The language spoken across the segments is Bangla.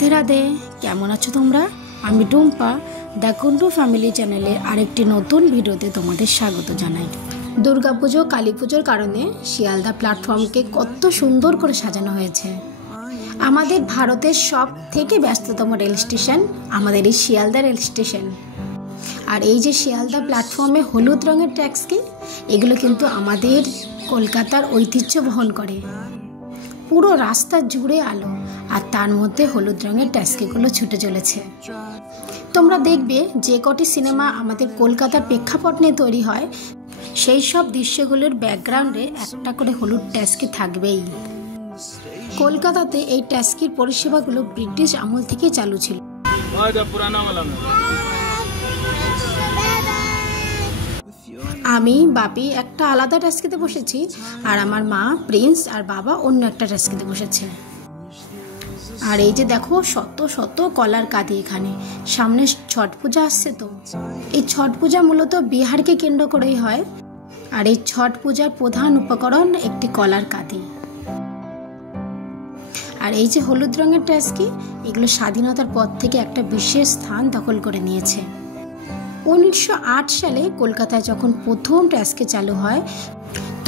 রাধে রাধে, কেমন আছো তোমরা? আমি টুম্পা, দ্য কুন্ডু ফ্যামিলি চ্যানেলে আরেকটি নতুন ভিডিওতে তোমাদের স্বাগত জানাই। দুর্গাপুজো কালী পুজোর কারণে শিয়ালদা প্ল্যাটফর্মকে কত সুন্দর করে সাজানো হয়েছে। আমাদের ভারতের সব থেকে ব্যস্ততম রেল স্টেশন আমাদের এই শিয়ালদা রেল স্টেশন। আর এই যে শিয়ালদা প্ল্যাটফর্মে হলুদ রঙের ট্যাক্সি, এগুলো কিন্তু আমাদের কলকাতার ঐতিহ্য বহন করে। পুরো রাস্তা জুড়ে আলো, আর তার মধ্যে হলুদ রঙের ট্যাক্সিগুলো ছুটে চলেছে। তোমরা দেখবে যে কটি সিনেমা আমাদের কলকাতার প্রেক্ষাপট নিয়ে তৈরি হয়, সেই সব দৃশ্যগুলোর ব্যাকগ্রাউন্ডে একটা করে হলুদ ট্যাক্সি থাকবেই। কলকাতাতে এই ট্যাক্সির পরিষেবাগুলো ব্রিটিশ আমল থেকে চালু ছিল। আমি বাপি একটা আলাদা ট্যাক্সিতে বসেছি, আর আমার মা প্রিন্স আর বাবা অন্য একটা ট্যাক্সিতে বসেছে। আর এই যে দেখো, শত শত কলার কাঁদি। এখানে সামনে ছট পূজা আসছে, তো এই ছট পূজা মূলত বিহারকে কেন্দ্র করেই হয়। আর এই ছট পূজার প্রধান উপকরণ একটি কলার কাঁদি। আর এই যে হলুদ রঙের ট্যাক্সি, এগুলো স্বাধীনতার পর থেকে একটা বিশেষ স্থান দখল করে নিয়েছে। 1908 সালে কলকাতায় যখন প্রথম ট্যাক্সি চালু হয়,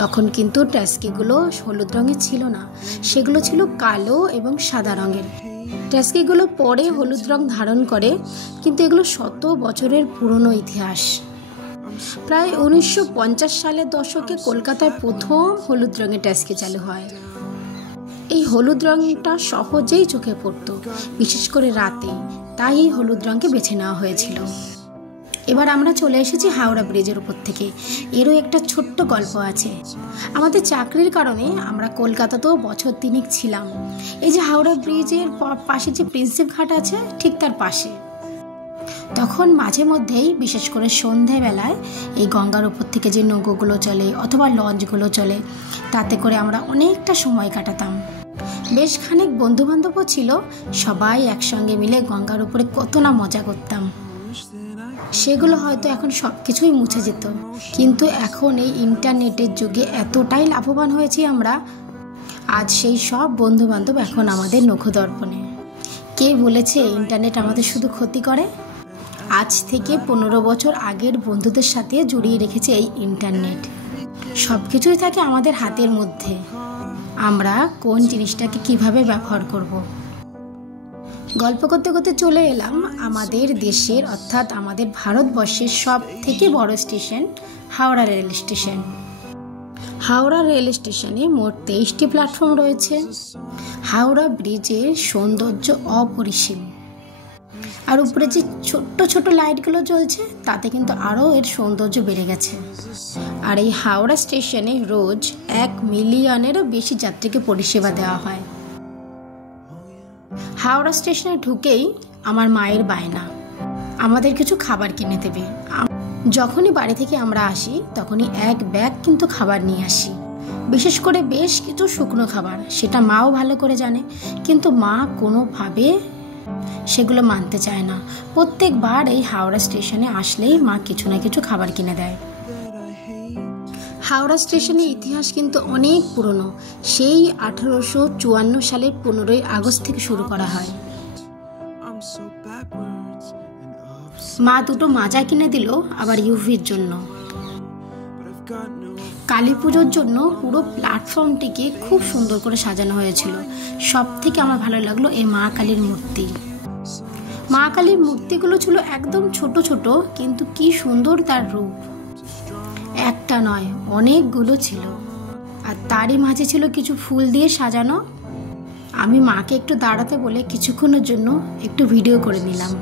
তখন কিন্তু ট্যাক্সিগুলো হলুদ রঙের ছিল না, সেগুলো ছিল কালো এবং সাদা রঙের। ট্যাক্সিগুলো পরে হলুদ রং ধারণ করে, কিন্তু এগুলো শত বছরের পুরনো ইতিহাস। প্রায় 1950 সালের দশকে কলকাতায় প্রথম হলুদ রঙের ট্যাক্সি চালু হয়। এই হলুদ রংটা সহজেই চোখে পড়তো, বিশেষ করে রাতে, তাই এই হলুদ রঙকে বেছে নেওয়া হয়েছিল। এবার আমরা চলে এসেছি হাওড়া ব্রিজের উপর থেকে। এরও একটা ছোট্ট গল্প আছে। আমাদের চাকরির কারণে আমরা কলকাতাতেও বছর 3 ছিলাম। এই যে হাওড়া ব্রিজের পাশে যে প্রিন্সেপ ঘাট আছে, ঠিক তার পাশে। তখন মাঝে মধ্যেই, বিশেষ করে সন্ধেবেলায়, এই গঙ্গার উপর থেকে যে নৌকোগুলো চলে অথবা লঞ্চগুলো চলে, তাতে করে আমরা অনেকটা সময় কাটাতাম। বেশ খানিক বন্ধুবান্ধবও ছিল, সবাই একসঙ্গে মিলে গঙ্গার উপরে কত না মজা করতাম। সেগুলো হয়তো এখন সব কিছুই মুছে যেত, কিন্তু এখন এই ইন্টারনেটের যুগে এতটাই লাভবান হয়েছি আমরা, আজ সেই সব বন্ধুবান্ধব এখন আমাদের নখদর্পণে। কে বলেছে ইন্টারনেট আমাদের শুধু ক্ষতি করে? আজ থেকে 15 বছর আগের বন্ধুদের সাথে জড়িয়ে রেখেছে এই ইন্টারনেট। সব কিছুই থাকে আমাদের হাতের মধ্যে, আমরা কোন জিনিসটাকে কিভাবে ব্যবহার করব। গল্প করতে করতে চলে এলাম আমাদের দেশের, অর্থাৎ আমাদের ভারতবর্ষের সব থেকে বড় station Howrah rail station. Howrah rail স্টেশনে মোট 23টি প্ল্যাটফর্ম রয়েছে। হাওড়া ব্রিজের সৌন্দর্য অপরিসীম, আর উপরে যে ছোট্ট ছোট লাইটগুলো জ্বলছে, তাতে কিন্তু আরও এর সৌন্দর্য বেড়ে গেছে। আর এই হাওড়া স্টেশনে রোজ 1 মিলিয়নেরও বেশি যাত্রীকে পরিষেবা দেওয়া হয়। হাওড়া স্টেশনে ঢুকেই আমার মায়ের বায়না, আমাদের কিছু খাবার কিনে দেবে। যখনই বাড়ি থেকে আমরা আসি, তখনই 1 ব্যাগ কিন্তু খাবার নিয়ে আসি, বিশেষ করে বেশ কিছু শুকনো খাবার। সেটা মাও ভালো করে জানে, কিন্তু মা কোনোভাবে সেগুলো মানতে চায় না। প্রত্যেকবার এই হাওড়া স্টেশনে আসলেই মা কিছু না কিছু খাবার কিনে দেয়। হাওড়া স্টেশনের ইতিহাস কিন্তু অনেক পুরনো। সেই 1854 সালের 15ই আগস্ট থেকে শুরু করা হয়। মা 2টো মাজা কিনে দিল, আবার ইউভির জন্য। কালী পুজোর জন্য পুরো প্ল্যাটফর্মটিকে খুব সুন্দর করে সাজানো হয়েছিল। সব থেকে আমার ভালো লাগলো এই মা কালীর মূর্তি। মা কালীর মূর্তিগুলো ছিল একদম ছোট ছোট, কিন্তু কি সুন্দর তার রূপ। একটা নয়, অনেকগুলো ছিল, আর তারই মাঝে ছিল কিছু ফুল দিয়ে সাজানো। আমি মাকে একটু দাঁড়াতে বলে কিছুক্ষণের জন্য একটু ভিডিও করে নিলাম।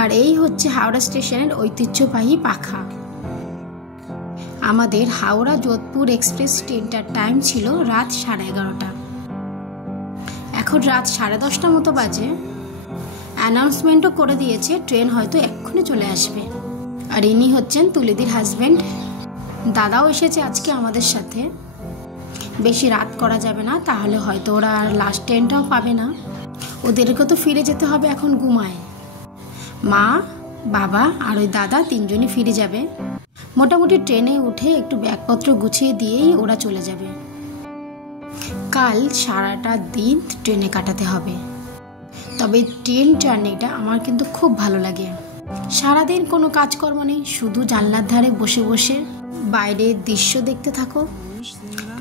আর এই হচ্ছে হাওড়া স্টেশনের ঐতিহ্যবাহী পাখা। আমাদের হাওড়া যোধপুর এক্সপ্রেস ট্রেনটার টাইম ছিল রাত 11:30। এখন রাত 10:30 মতো বাজে। অ্যানাউন্সমেন্টও করে দিয়েছে ট্রেন হয়তো এক্ষুনি চলে আসবে। আর ইনি হচ্ছেন তুলিদির হাজব্যান্ড। দাদাও এসেছে আজকে আমাদের সাথে। বেশি রাত করা যাবে না, তাহলে হয়তো ওরা আর লাস্ট ট্রেনটাও পাবে না। ওদেরকে তো ফিরে যেতে হবে, এখন ঘুমায়। মা, বাবা আর ওই দাদা 3জনই ফিরে যাবে। মোটামুটি ট্রেনে উঠে একটু ব্যাগপত্র গুছিয়ে দিয়েই ওরা চলে যাবে। কাল সারাটা দিন ট্রেনে কাটাতে হবে। তবে ট্রেন জার্নিটা আমার কিন্তু খুব ভালো লাগে। সারাদিন কোনো কাজকর্ম নেই, শুধু জানলার ধারে বসে বসে বাইরের দৃশ্য দেখতে থাকো।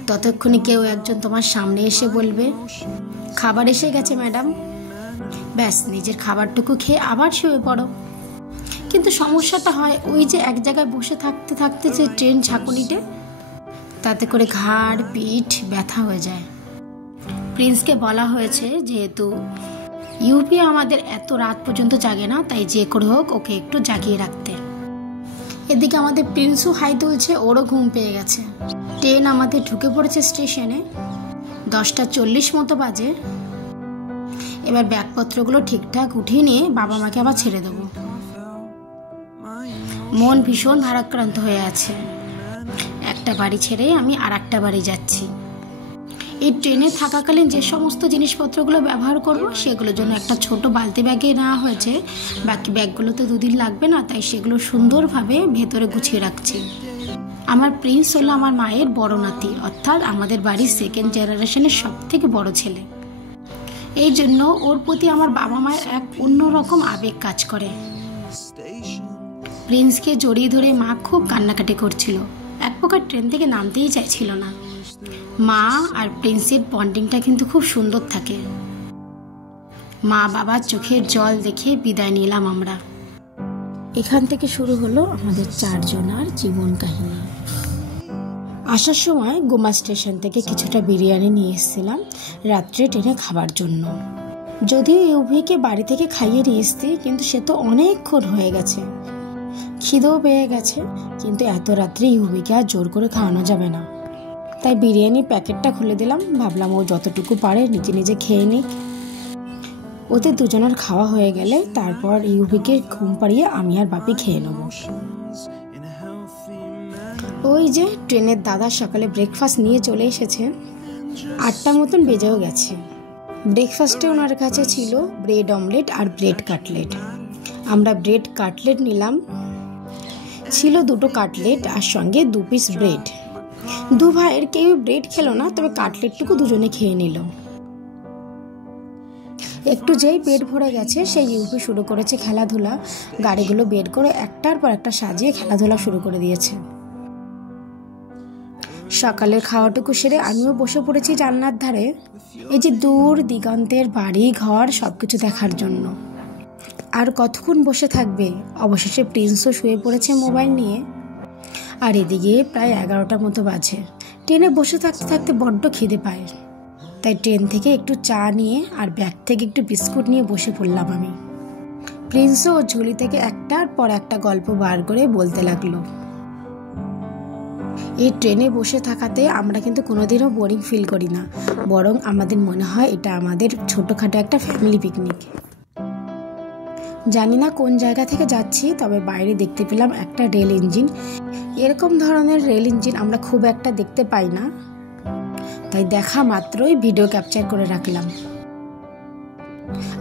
ততক্ষণে কেউ একজন তোমার সামনে এসে বলবে, খাবার এসে গেছে ম্যাডাম। ব্যাস, নিজের খাবারটুকু খেয়ে আবার শুয়ে পড়ো। কিন্তু সমস্যাটা হয় ওই যে এক জায়গায় বসে থাকতে থাকতে যে ট্রেন ঝাঁকুনিতে, তাতে করে ঘাড় পিঠ ব্যথা হয়ে যায়। প্রিন্সকে বলা হয়েছে যেহেতু ইউপি আমাদের এত রাত পর্যন্ত জাগে না, তাই যে করে হোক ওকে একটু জাগিয়ে রাখতে। এদিকে আমাদের প্রিন্সও হাই তুলছে, ওরও ঘুম পেয়ে গেছে। ট্রেন আমাদের ঢুকে পড়েছে স্টেশনে, 10:40 মতো বাজে। এবার ব্যাগপত্রগুলো ঠিকঠাক উঠিয়ে নিয়ে বাবা মাকে আবার ছেড়ে দেবো। মন ভীষণ ভারাক্রান্ত হয়ে আছে। একটা বাড়ি ছেড়ে আমি আর একটা বাড়ি যাচ্ছি। এই ট্রেনে থাকাকালীন যে সমস্ত জিনিসপত্রগুলো ব্যবহার করব সেগুলোর জন্য একটা ছোট বালতি ব্যাগে নেওয়া হয়েছে। বাকি ব্যাগগুলো তো 2 দিন লাগবে না, তাই সেগুলো সুন্দরভাবে ভেতরে গুছিয়ে রাখছি। আমার প্রিন্স হলো আমার মায়ের বড় নাতি, অর্থাৎ আমাদের বাড়ির 2nd জেনারেশনের সব থেকে বড় ছেলে। এই জন্য ওর প্রতি আমার বাবা মায়ের এক অন্যরকম আবেগ কাজ করে। প্রিন্সকে জড়িয়ে ধরে মা খুব কান্নাকাটি করছিল, এক প্রকার ট্রেন থেকে নামতেই চাইছিল না। মা আর প্রিন্সের বন্ডিংটা কিন্তু খুব সুন্দর থাকে। মা বাবার চোখের জল দেখে বিদায় নিলাম আমরা। এখান থেকে শুরু হলো আমাদের 4 জনার জীবন কাহিনী। আসার সময় গোমা স্টেশন থেকে কিছুটা বিরিয়ানি নিয়ে এসেছিলাম রাত্রে ট্রেনে খাবার জন্য। যদিও ইউভিকে বাড়ি থেকে খাইয়ে নিয়ে এসছি, কিন্তু সে তো অনেকক্ষণ হয়ে গেছে, খিদেও পেয়ে গেছে। কিন্তু এত রাত্রে ইউভিকে আর জোর করে খাওয়ানো যাবে না, তাই বিরিয়ানির প্যাকেটটা খুলে দিলাম। ভাবলাম ও যতটুকু পারে নিজে নিজে খেয়ে নিক। ওতে 2 জনের খাওয়া হয়ে গেলে তারপর ইউভিকে ঘুম পাড়িয়ে আমি আর বাপি খেয়ে নেব। ওই যে ট্রেনের দাদা সকালে ব্রেকফাস্ট নিয়ে চলে এসেছে, 8টা মতন বেজেও গেছে। ব্রেকফাস্টে ওনার কাছে ছিল ব্রেড অমলেট আর ব্রেড কাটলেট। আমরা ব্রেড কাটলেট নিলাম। ছিল 2টো কাটলেট আর সঙ্গে 2 পিস ব্রেড। 2 ভাইয়ের কেউ ব্রেড খেলো না, তবে কাটলেটটুকু 2 জনে খেয়ে নিল। একটু যেই পেট ভরে গেছে সেই ইউপি শুরু করেছে খেলাধুলা। গাড়িগুলো বের করে একটার পর একটা সাজিয়ে খেলাধুলা শুরু করে দিয়েছে। সকালের খাওয়াটুকু সেরে আমিও বসে পড়েছি জানলার ধারে, এই যে দূর দিগন্তের বাড়ি ঘর সবকিছু দেখার জন্য। আর কতক্ষণ বসে থাকবে? অবশেষে প্রিন্সও শুয়ে পড়েছে মোবাইল নিয়ে। আর এদিকে প্রায় 11টা মতো বাজে। ট্রেনে বসে থাকতে থাকতে বড্ড খিদে পায়, তাই ট্রেন থেকে একটু চা নিয়ে আর ব্যাগ থেকে একটু বিস্কুট নিয়ে বসে পড়লাম আমি। প্রিন্সও ঝুলি থেকে একটার পর একটা গল্প বার করে বলতে লাগলো। এই ট্রেনে বসে থাকাতে আমরা কিন্তু কোনোদিনও বোরিং ফিল করি না, বরং আমাদের মনে হয় এটা আমাদের ছোটোখাটো একটা ফ্যামিলি পিকনিক। জানি না কোন জায়গা থেকে যাচ্ছি, তবে বাইরে দেখতে পেলাম একটা রেল ইঞ্জিন। এরকম ধরনের রেল ইঞ্জিন আমরা খুব একটা দেখতে পাই না, তাই দেখা মাত্রই ভিডিও ক্যাপচার করে রাখলাম।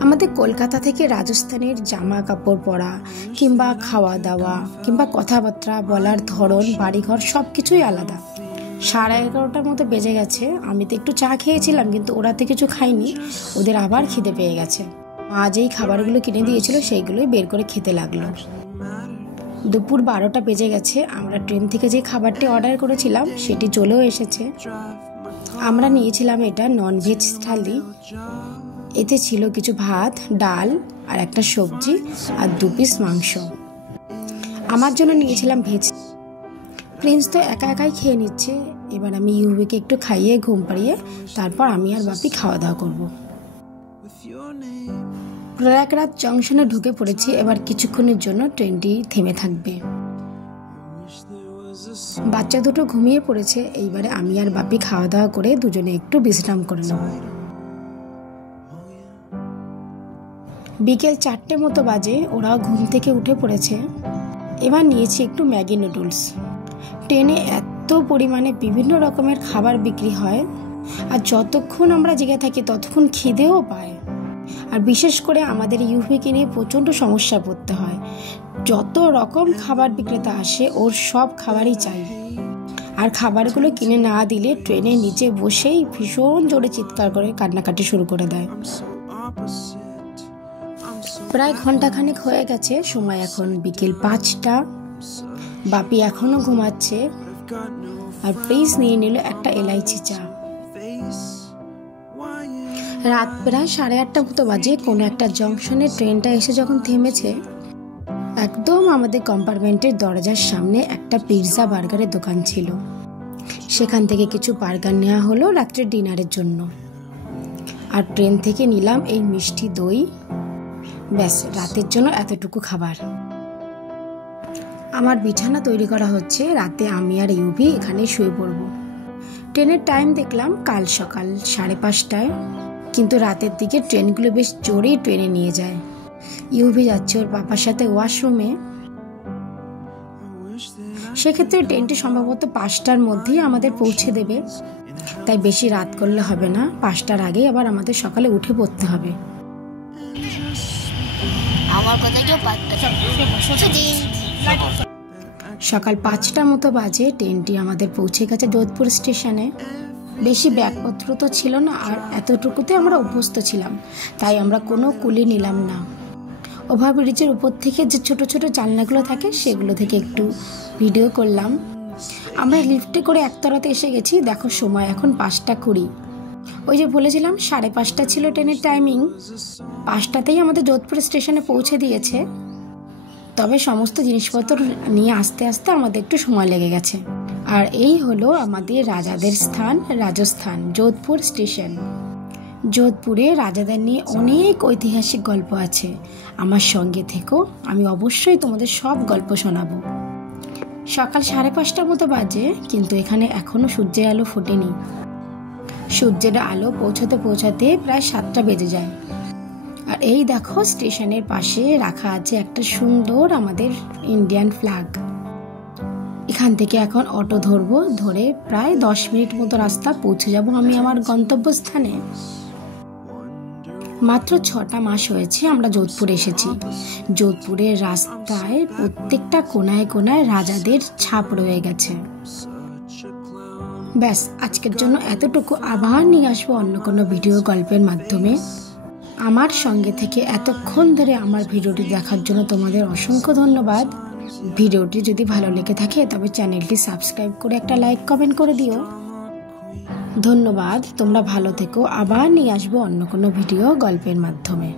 আমাদের কলকাতা থেকে রাজস্থানের জামা কাপড় পরা কিংবা খাওয়া দাওয়া কিংবা কথাবার্তা বলার ধরন, বাড়িঘর সব কিছুই আলাদা। 11:30টার মতো বেজে গেছে। আমি তো একটু চা খেয়েছিলাম, কিন্তু ওরা তো কিছু খাইনি। ওদের আবার খিদে পেয়ে গেছে। মা যেই খাবারগুলো কিনে দিয়েছিল সেইগুলোই বের করে খেতে লাগলো। দুপুর 12টা বেজে গেছে। আমরা ট্রেন থেকে যে খাবারটি অর্ডার করেছিলাম সেটি চলেও এসেছে। আমরা নিয়েছিলাম এটা ননভেজ থালি। এতে ছিল কিছু ভাত, ডাল আর একটা সবজি আর 2 পিস মাংস। আমার জন্য নিয়েছিলাম ভেজ। প্রিন্স তো একা একাই খেয়ে নিচ্ছে। এবার আমি ইউভিকে একটু খাইয়ে ঘুম পাড়িয়ে তারপর আমি আর বাপি খাওয়া দাওয়া করব। প্রয়াগরাজ জংশনে ঢুকে পড়েছি। এবার কিছুক্ষণের জন্য ট্রেনটি থেমে থাকবে। বাচ্চা দুটো ঘুমিয়ে পড়েছে। এইবারে আমি আর বাপি খাওয়া দাওয়া করে দুজনে একটু বিশ্রাম করে নেব। বিকেল 4টে মতো বাজে। ওরাও ঘুম থেকে উঠে পড়েছে। এবার নিয়েছি একটু ম্যাগি নুডলস। ট্রেনে এত পরিমাণে বিভিন্ন রকমের খাবার বিক্রি হয়, আর যতক্ষণ আমরা জেগে থাকি ততক্ষণ খিদেও পায়। আর বিশেষ করে আমাদের ইউভিকে নিয়ে প্রচণ্ড সমস্যা পড়তে হয়। যত রকম খাবার বিক্রেতা আসে ওর সব খাবারই চাই, আর খাবারগুলো কিনে না দিলে ট্রেনে নিচে বসেই ভীষণ জোরে চিৎকার করে কান্নাকাটি শুরু করে দেয়। প্রায় ঘন্টাখানেক হয়ে গেছে, সময় এখন বিকেল 5টা। বাপি এখনো ঘুমাচ্ছে আর প্রিন্স নিয়ে নিল একটা এলাইচি চা। রাত প্রায় 8:30 মতো বাজে। কোনো একটা জংশনে ট্রেনটা এসে যখন থেমেছে, একদম আমাদের কম্পার্টমেন্টের দরজার সামনে একটা পিৎজা বার্গারের দোকান ছিল। সেখান থেকে কিছু বার্গার নেওয়া হলো রাত্রের ডিনারের জন্য। আর ট্রেন থেকে নিলাম এই মিষ্টি দই। ব্যাস, রাতের জন্য এতটুকু খাবার। আমার বিছানা তৈরি করা হচ্ছে। রাতে আমি আর ইউভি এখানে শুয়ে পড়ব। ট্রেনের টাইম দেখলাম কাল সকাল 5:30টায়, কিন্তু রাতের দিকে ট্রেনগুলো বেশ জোরেই ট্রেনে নিয়ে যায়। ইউভি যাচ্ছে ওর বাবার সাথে ওয়াশরুমে। সেক্ষেত্রে ট্রেনটি সম্ভবত 5টার মধ্যেই আমাদের পৌঁছে দেবে, তাই বেশি রাত করলে হবে না। 5টার আগেই আবার আমাদের সকালে উঠে পড়তে হবে। সকাল 5টা মতো বাজে। ট্রেনটি আমাদের পৌঁছে গেছে যোধপুর স্টেশনে। বেশি ব্যাগপত্র তো ছিল না, আর এতটুকুতে আমরা অভ্যস্ত ছিলাম, তাই আমরা কোনো কুলি নিলাম না। ওভারব্রিজের উপর থেকে যে ছোট ছোট জানলাগুলো থাকে, সেগুলো থেকে একটু ভিডিও করলাম। আমরা লিফটে করে একতলাতে এসে গেছি। দেখো, সময় এখন 5:20। ওই যে বলেছিলাম 5:30 ছিল ট্রেনের টাইমিং, 5টাতেই আমাদের যোধপুর স্টেশনে পৌঁছে দিয়েছে। তবে সমস্ত জিনিসপত্র নিয়ে আসতে আসতে আমাদের একটু সময় লেগে গেছে। আর এই হলো আমাদের রাজাদের স্থান, রাজস্থান, যোধপুর স্টেশন। যোধপুরে রাজাদের নিয়ে অনেক ঐতিহাসিক গল্প আছে। আমার সঙ্গে থেকো, আমি অবশ্যই তোমাদের সব গল্প শোনাবো। সকাল 5:30 মতো বাজে, কিন্তু এখানে এখনো সূর্যের আলো ফোটেনি। সূর্যের আলো পৌঁছাতে পৌঁছাতে প্রায় 7টা বেজে যায়। আর এই দেখো, স্টেশনের পাশে রাখা আছে একটা সুন্দর আমাদের ইন্ডিয়ান ফ্ল্যাগ। এখান থেকে এখন অটো ধরবো, ধরে প্রায় 10 মিনিট মতো রাস্তা পৌঁছে যাব আমি আমার গন্তব্যস্থানে। মাত্র 6টা মাস হয়েছে আমরা যোধপুর এসেছি। যোধপুরের রাস্তায় প্রত্যেকটা কোনায় কোনায় রাজাদের ছাপ রয়ে গেছে। ব্যাস, আজকের জন্য এতটুকু। আবার নিয়ে আসবো অন্য কোনো ভিডিও গল্পের মাধ্যমে। আমার সঙ্গে থেকে এতক্ষণ ধরে আমার ভিডিওটি দেখার জন্য তোমাদের অসংখ্য ধন্যবাদ। ভিডিওটি যদি ভালো লেগে থাকে তবে চ্যানেলটি সাবস্ক্রাইব করে একটা লাইক কমেন্ট করে দিও। ধন্যবাদ, তোমরা ভালো থেকো। আবার নিয়ে আসবো অন্য কোনো ভিডিও গল্পের মাধ্যমে।